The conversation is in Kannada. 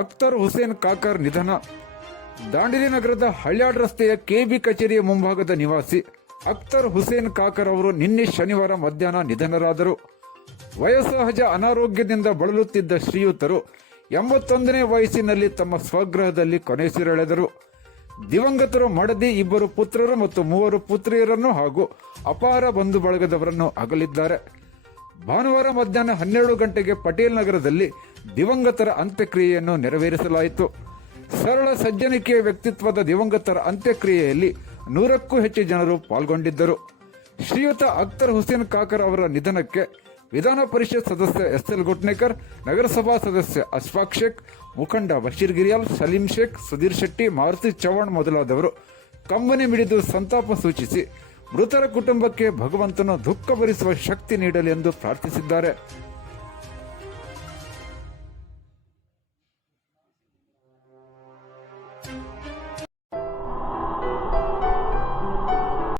ಅಖ್ತರ್ ಹುಸೇನ್ ಕಾಕರ್ ನಿಧನ. ದಾಂಡೇಲಿ ನಗರದ ಹಳ್ಯಾಡ್ ರಸ್ತೆಯ ಕೆಬಿ ಕಚೇರಿಯ ಮುಂಭಾಗದ ನಿವಾಸಿ ಅಖ್ತರ್ ಹುಸೇನ್ ಕಾಕರ್ ಅವರು ನಿನ್ನೆ ಶನಿವಾರ ಮಧ್ಯಾಹ್ನ ನಿಧನರಾದರು. ವಯೋಸಹಜ ಅನಾರೋಗ್ಯದಿಂದ ಬಳಲುತ್ತಿದ್ದ ಶ್ರೀಯುತರು ಎಂಬತ್ತೊಂದನೇ ವಯಸ್ಸಿನಲ್ಲಿ ತಮ್ಮ ಸ್ವಗೃಹದಲ್ಲಿ ಕೊನೆಸಿರೆಳೆದರು. ದಿವಂಗತರು ಮಡದಿ ಇಬ್ಬರು ಪುತ್ರರು ಮತ್ತು ಮೂವರು ಪುತ್ರಿಯರನ್ನು ಹಾಗೂ ಅಪಾರ ಬಂಧು ಬಳಗದವರನ್ನು ಅಗಲಿದ್ದಾರೆ. ಭಾನುವಾರ ಮಧ್ಯಾಹ್ನ ಹನ್ನೆರಡು ಗಂಟೆಗೆ ಪಟೇಲ್ ನಗರದಲ್ಲಿ ದಿವಂಗತರ ಅಂತ್ಯಕ್ರಿಯೆಯನ್ನು ನೆರವೇರಿಸಲಾಯಿತು. ಸರಳ ಸಜ್ಜನಿಕೆಯ ವ್ಯಕ್ತಿತ್ವದ ದಿವಂಗತರ ಅಂತ್ಯಕ್ರಿಯೆಯಲ್ಲಿ ನೂರಕ್ಕೂ ಹೆಚ್ಚು ಜನರು ಪಾಲ್ಗೊಂಡಿದ್ದರು. ಶ್ರೀಯುತ ಅಖ್ತರ್ ಹುಸೇನ್ ಕಾಕರ್ ಅವರ ನಿಧನಕ್ಕೆ ವಿಧಾನ ಪರಿಷತ್ ಸದಸ್ಯ ಎಸ್ ಎಲ್ ಗುಟ್ನೇಕರ್, ನಗರಸಭಾ ಸದಸ್ಯ ಅಶ್ಫಾಕ್ ಶೇಖ್, ಮುಖಂಡ ಬಶೀರ್ ಗಿರಿಯಾಲ್, ಸಲೀಂ ಶೇಖ್, ಸುಧೀರ್ ಶೆಟ್ಟಿ, ಮಾರುತಿ ಚವ್ಹಾಣ್ ಮೊದಲಾದವರು ಕಂಬನಿ ಮಿಡಿದು ಸಂತಾಪ ಸೂಚಿಸಿ ಮೃತರ ಕುಟುಂಬಕ್ಕೆ ಭಗವಂತನು ದುಃಖ ಭರಿಸುವ ಶಕ್ತಿ ನೀಡಲಿ ಎಂದು ಪ್ರಾರ್ಥಿಸಿದ್ದಾರೆ.